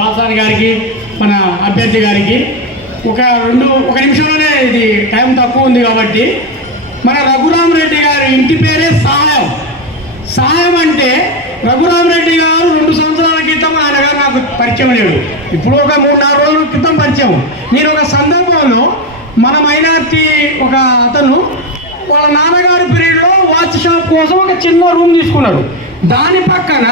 బాలసాని గారికి మన అభ్యర్థి గారికి ఒక రెండు ఒక నిమిషంలోనే ఇది టైం తక్కువ ఉంది కాబట్టి మన రఘురామరెడ్డి గారి ఇంటి పేరే సహాయం సహాయం అంటే రఘురామరెడ్డి గారు రెండు సంవత్సరాల క్రితం ఆయన గారు నాకు పరిచయం లేడు. ఇప్పుడు ఒక మూడు నాలుగు రోజుల క్రితం పరిచయం. నేను ఒక సందర్భంలో మన మైనార్టీ ఒక అతను వాళ్ళ నాన్నగారి పీరియడ్లో వాచ్ షాప్ కోసం ఒక చిన్న రూమ్ తీసుకున్నాడు. దాని పక్కన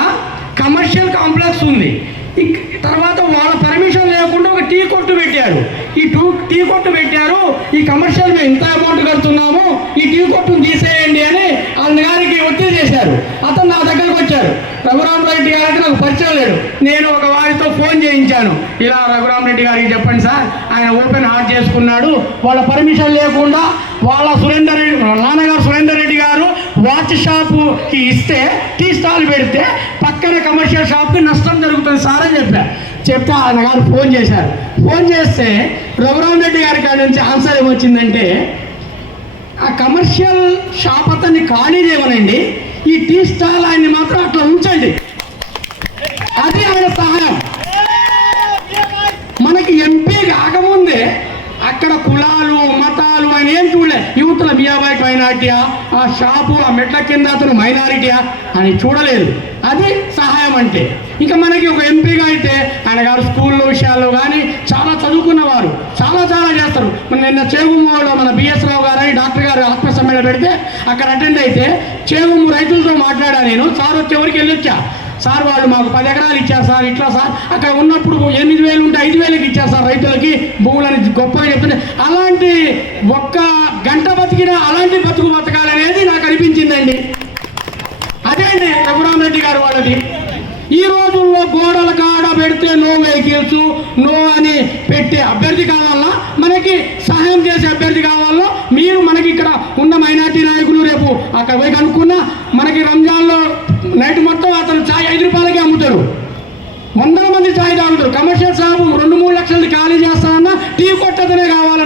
కమర్షియల్ కాంప్లెక్స్ ఉంది ఇక్- తర్వాత వాళ్ళ పర్మిషన్ లేకుండా ఒక టీ కొట్టు పెట్టారు. ఈ టూ టీ కొట్టు పెట్టారు. ఈ కమర్షియల్ మేము ఇంత అమౌంట్ కడుతున్నాము. ఈ టీ కొట్టును తీసేయండి అని వాళ్ళ గారికి ఒత్తిడి చేశారు. అతను నా దగ్గరకు వచ్చారు. రఘురామ్ రెడ్డి గారికి నాకు పరిచయం లేడు నేను ఒక వారితో ఫోన్ చేయించాను. ఇలా రఘురామ్ రెడ్డి గారికి చెప్పండి సార్ ఆయన ఓపెన్ హార్ట్ చేసుకున్నాడు. వాళ్ళ పర్మిషన్ లేకుండా వాళ్ళ సురేందర్ రెడ్డి నాన్నగారు సురేందర్ రెడ్డి గారు వాచ్ షాపుకి ఇస్తే టీ స్టాల్ పెడితే పక్కన కమర్షియల్ షాప్కి నష్టం జరుగుతుంది సార్ అని చెప్పారు చెప్తే ఆయన గారు ఫోన్ చేశారు. ఫోన్ చేస్తే రఘురామ్ రెడ్డి గారి కాడి నుంచి ఆన్సర్ ఏమొచ్చిందంటే ఆ కమర్షియల్ షాప్ అతన్ని ఖాళీ చేయమనండి ఈ టీ స్టాల్ ఆయన్ని మాత్రం అట్లా ఉంచండి. అది ఆయన సహాయం. మనకి ఎంపీ కాకముందే అక్కడ కులాలు మతాలు ఆయన ఏం చూడలే? యువతుల మియాబాయ్ మైనారిటీయా? ఆ షాపు ఆ మెట్ల కింద అతను మైనారిటీయా? అని చూడలేదు. అది సహాయం అంటే. ఇక మనకి ఒక ఎంపీగా అయితే ఆయన గారు స్కూల్లో విషయాల్లో కానీ చాలా చదువుకున్నవారు చాలా చాలా చేస్తారు. మన నిన్న చేగుమ్మలో మన బిఎస్ రావు గారు అని డాక్టర్ గారు ఆత్మ సమ్మేళన పెడితే అక్కడ అటెండ్ అయితే చేగుమ్ము రైతులతో మాట్లాడా నేను. సార్ వచ్చే వెళ్ళొచ్చా సార్ వాళ్ళు మాకు పది ఎకరాలు ఇచ్చారు సార్ ఇట్లా సార్. అక్కడ ఉన్నప్పుడు ఎనిమిది వేలు ఉంటే ఐదు వేలకి ఇచ్చారు సార్ రైతులకి. భూములని గొప్పగా అలాంటి ఒక్క గంట బతికిన అలాంటి బతుకు బతకాలనేది నాకు అనిపించిందండి. అదే అండి రఘురామరెడ్డి గారు వాళ్ళది. ఈ రోజుల్లో గోడల కాడ పెడితే నో వెహికల్స్ నో అని పెట్టే అభ్యర్థి కావాలా? మనకి సహాయం చేసే అభ్యర్థి కావాలో? మీరు మనకి ఇక్కడ ఉన్న మైనార్టీ నాయకులు రేపు అక్కడ పోయి కనుక్కున్నా మనకి రంజాన్లో నైట్ మొత్తం అతను చాయ్ ఐదు రూపాయలకి అమ్ముతారు. వందల మంది చాయ్ తాగుతారు. కమర్షియల్ షాపు రెండు మూడు లక్షలు ఖాళీ చేస్తానన్నా టీ కొట్టదనే కావాలి?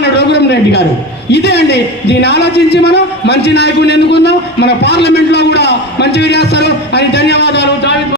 రఘురం రెడ్డి గారు. ఇదే అండి. దీన్ని ఆలోచించి మనం మంచి నాయకుడిని ఎన్నుకుందాం. మన పార్లమెంట్లో కూడా మంచి చేస్తారు. అని ధన్యవాదాలు.